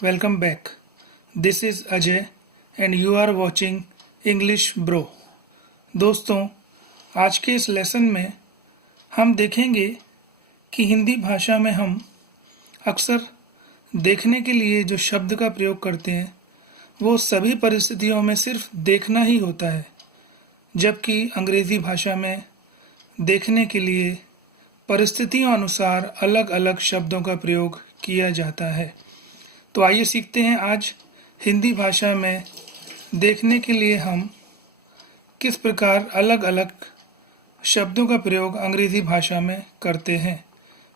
welcome back. This is Ajay and you are watching English Bro. दोस्तों, आज के इस लेसन में हम देखेंगे कि हिंदी भाषा में हम अक्सर देखने के लिए जो शब्द का प्रयोग करते हैं वो सभी परिस्थितियों में सिर्फ देखना ही होता है, जबकि अंग्रेज़ी भाषा में देखने के लिए परिस्थितियों अनुसार अलग अलग शब्दों का प्रयोग किया जाता है। तो आइए सीखते हैं आज हिंदी भाषा में देखने के लिए हम किस प्रकार अलग अलग शब्दों का प्रयोग अंग्रेज़ी भाषा में करते हैं।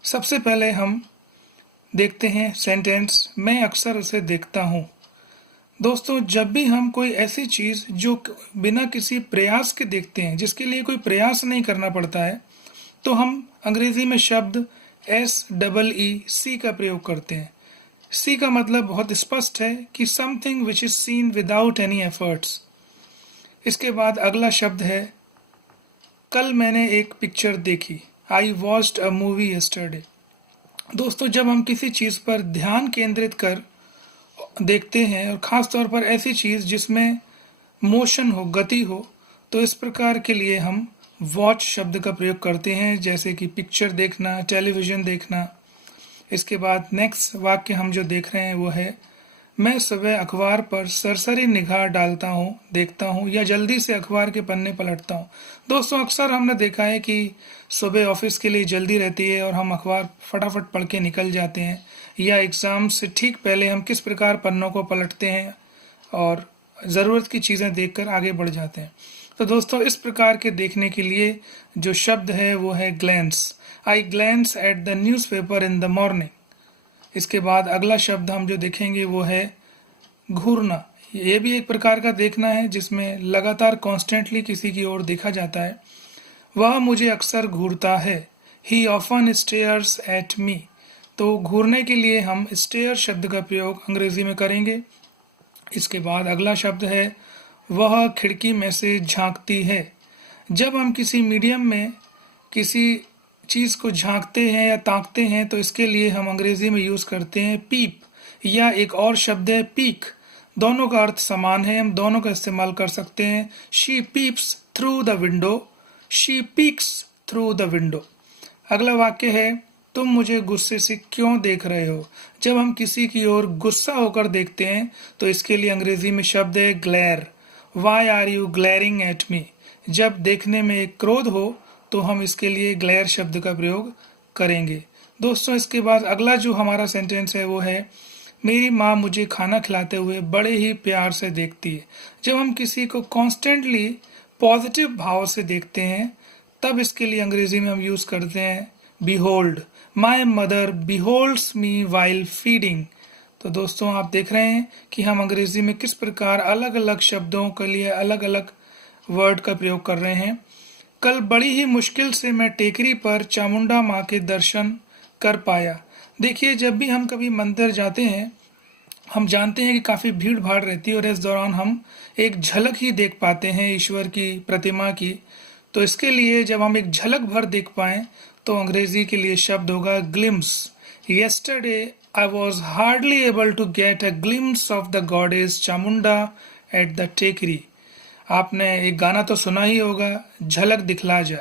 सबसे पहले हम देखते हैं सेंटेंस मैं अक्सर उसे देखता हूँ। दोस्तों, जब भी हम कोई ऐसी चीज़ जो बिना किसी प्रयास के देखते हैं, जिसके लिए कोई प्रयास नहीं करना पड़ता है, तो हम अंग्रेज़ी में शब्द SEE का प्रयोग करते हैं। सी का मतलब बहुत स्पष्ट है कि something which is seen without any efforts. इसके बाद अगला शब्द है कल मैंने एक पिक्चर देखी। I watched a movie yesterday. दोस्तों, जब हम किसी चीज़ पर ध्यान केंद्रित कर देखते हैं और ख़ास तौर पर ऐसी चीज़ जिसमें मोशन हो, गति हो, तो इस प्रकार के लिए हम वॉच शब्द का प्रयोग करते हैं, जैसे कि पिक्चर देखना, टेलीविज़न देखना। इसके बाद नेक्स्ट वाक्य हम जो देख रहे हैं वो है मैं सुबह अखबार पर सरसरी निगाह डालता हूँ, देखता हूँ या जल्दी से अखबार के पन्ने पलटता हूँ। दोस्तों, अक्सर हमने देखा है कि सुबह ऑफिस के लिए जल्दी रहती है और हम अखबार फटाफट पढ़ के निकल जाते हैं, या एग्ज़ाम से ठीक पहले हम किस प्रकार पन्नों को पलटते हैं और ज़रूरत की चीज़ें देखकर आगे बढ़ जाते हैं। तो दोस्तों, इस प्रकार के देखने के लिए जो शब्द है वो है glance. I glance at the newspaper in the morning. इसके बाद अगला शब्द हम जो देखेंगे वो है घूरना। ये भी एक प्रकार का देखना है जिसमें लगातार कॉन्स्टेंटली किसी की ओर देखा जाता है। वह मुझे अक्सर घूरता है। ही ऑफन स्टेयर्स एट मी। तो घूरने के लिए हम स्टेयर शब्द का प्रयोग अंग्रेजी में करेंगे। इसके बाद अगला शब्द है वह खिड़की में से झांकती है। जब हम किसी मीडियम में किसी चीज़ को झांकते हैं या ताकते हैं तो इसके लिए हम अंग्रेज़ी में यूज़ करते हैं पीप, या एक और शब्द है पीक। दोनों का अर्थ समान है, हम दोनों का इस्तेमाल कर सकते हैं। She peeps through the window, she peaks through the window. अगला वाक्य है तुम मुझे गुस्से से क्यों देख रहे हो। जब हम किसी की ओर गुस्सा होकर देखते हैं तो इसके लिए अंग्रेज़ी में शब्द है glare. Why are you glaring at me. जब देखने में एक क्रोध हो तो हम इसके लिए ग्लेयर शब्द का प्रयोग करेंगे। दोस्तों, इसके बाद अगला जो हमारा सेंटेंस है वो है मेरी माँ मुझे खाना खिलाते हुए बड़े ही प्यार से देखती है। जब हम किसी को कॉन्स्टेंटली पॉजिटिव भाव से देखते हैं तब इसके लिए अंग्रेजी में हम यूज़ करते हैं behold. My mother beholds me while feeding. तो दोस्तों, आप देख रहे हैं कि हम अंग्रेजी में किस प्रकार अलग अलग शब्दों के लिए अलग अलग वर्ड का प्रयोग कर रहे हैं। कल बड़ी ही मुश्किल से मैं टेकरी पर चामुंडा माँ के दर्शन कर पाया। देखिए, जब भी हम कभी मंदिर जाते हैं हम जानते हैं कि काफ़ी भीड़ भाड़ रहती है और इस दौरान हम एक झलक ही देख पाते हैं ईश्वर की प्रतिमा की। तो इसके लिए जब हम एक झलक भर देख पाएँ तो अंग्रेज़ी के लिए शब्द होगा glimpse. Yesterday I was hardly able to get a glimpse of the goddess Chamunda at the Tekri. आपने एक गाना तो सुना ही होगा, झलक दिखला जा।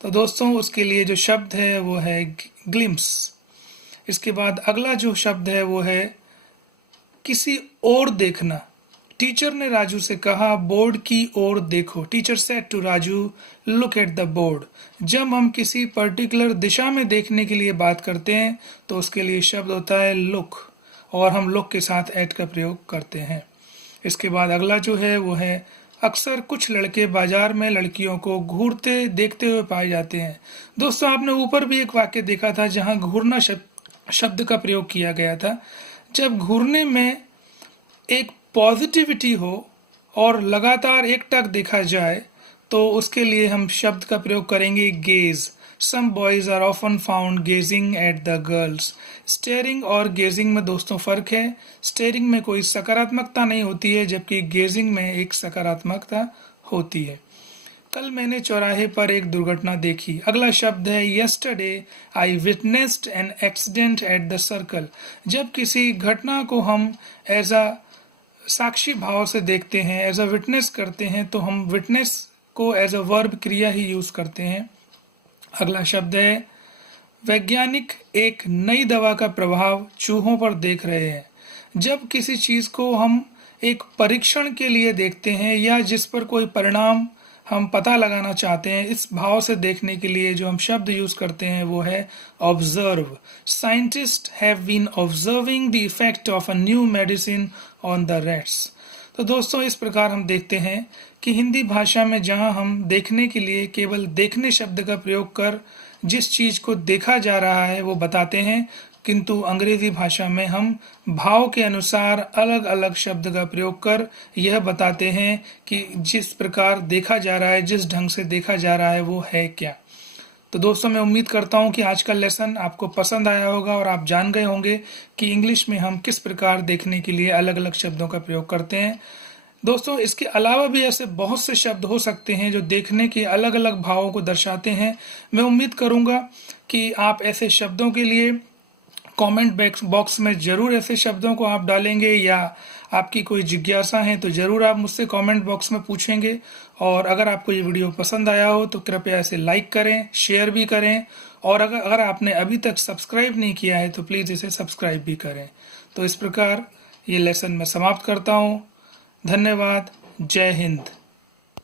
तो दोस्तों, उसके लिए जो शब्द है वो है ग्लिम्स। इसके बाद अगला जो शब्द है वो है किसी और देखना। टीचर ने राजू से कहा बोर्ड की ओर देखो। Teacher said to Raju look at the board. जब हम किसी पर्टिकुलर दिशा में देखने के लिए बात करते हैं तो उसके लिए शब्द होता है लुक, और हम लुक के साथ एट का प्रयोग करते हैं। इसके बाद अगला जो है वो है अक्सर कुछ लड़के बाजार में लड़कियों को घूरते देखते हुए पाए जाते हैं। दोस्तों, आपने ऊपर भी एक वाक्य देखा था जहां घूरना शब्द का प्रयोग किया गया था। जब घूरने में एक पॉजिटिविटी हो और लगातार एक टक देखा जाए तो उसके लिए हम शब्द का प्रयोग करेंगे gaze. Some boys are often found gazing at the girls. Staring और गेजिंग में दोस्तों फ़र्क है। स्टेयरिंग में कोई सकारात्मकता नहीं होती है, जबकि गेजिंग में एक सकारात्मकता होती है। कल मैंने चौराहे पर एक दुर्घटना देखी। अगला शब्द है yesterday I witnessed an accident at the circle. जब किसी घटना को हम एज अ साक्षी भाव से देखते हैं, एज अ विटनेस करते हैं, तो हम विटनेस को एज अ वर्ब क्रिया ही यूज करते हैं। अगला शब्द है वैज्ञानिक एक नई दवा का प्रभाव चूहों पर देख रहे हैं। जब किसी चीज को हम एक परीक्षण के लिए देखते हैं या जिस पर कोई परिणाम हम पता लगाना चाहते हैं, इस भाव से देखने के लिए जो हम शब्द यूज करते हैं वो है observe. Scientist have been observing the effect of a new medicine on the rats. तो दोस्तों, इस प्रकार हम देखते हैं कि हिंदी भाषा में जहां हम देखने के लिए केवल देखने शब्द का प्रयोग कर जिस चीज को देखा जा रहा है वो बताते हैं, किंतु अंग्रेजी भाषा में हम भाव के अनुसार अलग अलग शब्द का प्रयोग कर यह बताते हैं कि जिस प्रकार देखा जा रहा है, जिस ढंग से देखा जा रहा है वो है क्या। तो दोस्तों, मैं उम्मीद करता हूं कि आज का लेसन आपको पसंद आया होगा और आप जान गए होंगे कि इंग्लिश में हम किस प्रकार देखने के लिए अलग अलग शब्दों का प्रयोग करते हैं। दोस्तों, इसके अलावा भी ऐसे बहुत से शब्द हो सकते हैं जो देखने के अलग अलग भावों को दर्शाते हैं। मैं उम्मीद करूंगा कि आप ऐसे शब्दों के लिए कमेंट बॉक्स में जरूर ऐसे शब्दों को आप डालेंगे, या आपकी कोई जिज्ञासा है तो जरूर आप मुझसे कमेंट बॉक्स में पूछेंगे। और अगर आपको ये वीडियो पसंद आया हो तो कृपया इसे लाइक करें, शेयर भी करें, और अगर आपने अभी तक सब्सक्राइब नहीं किया है तो प्लीज़ इसे सब्सक्राइब भी करें। तो इस प्रकार ये लेसन मैं समाप्त करता हूँ। धन्यवाद। जय हिंद।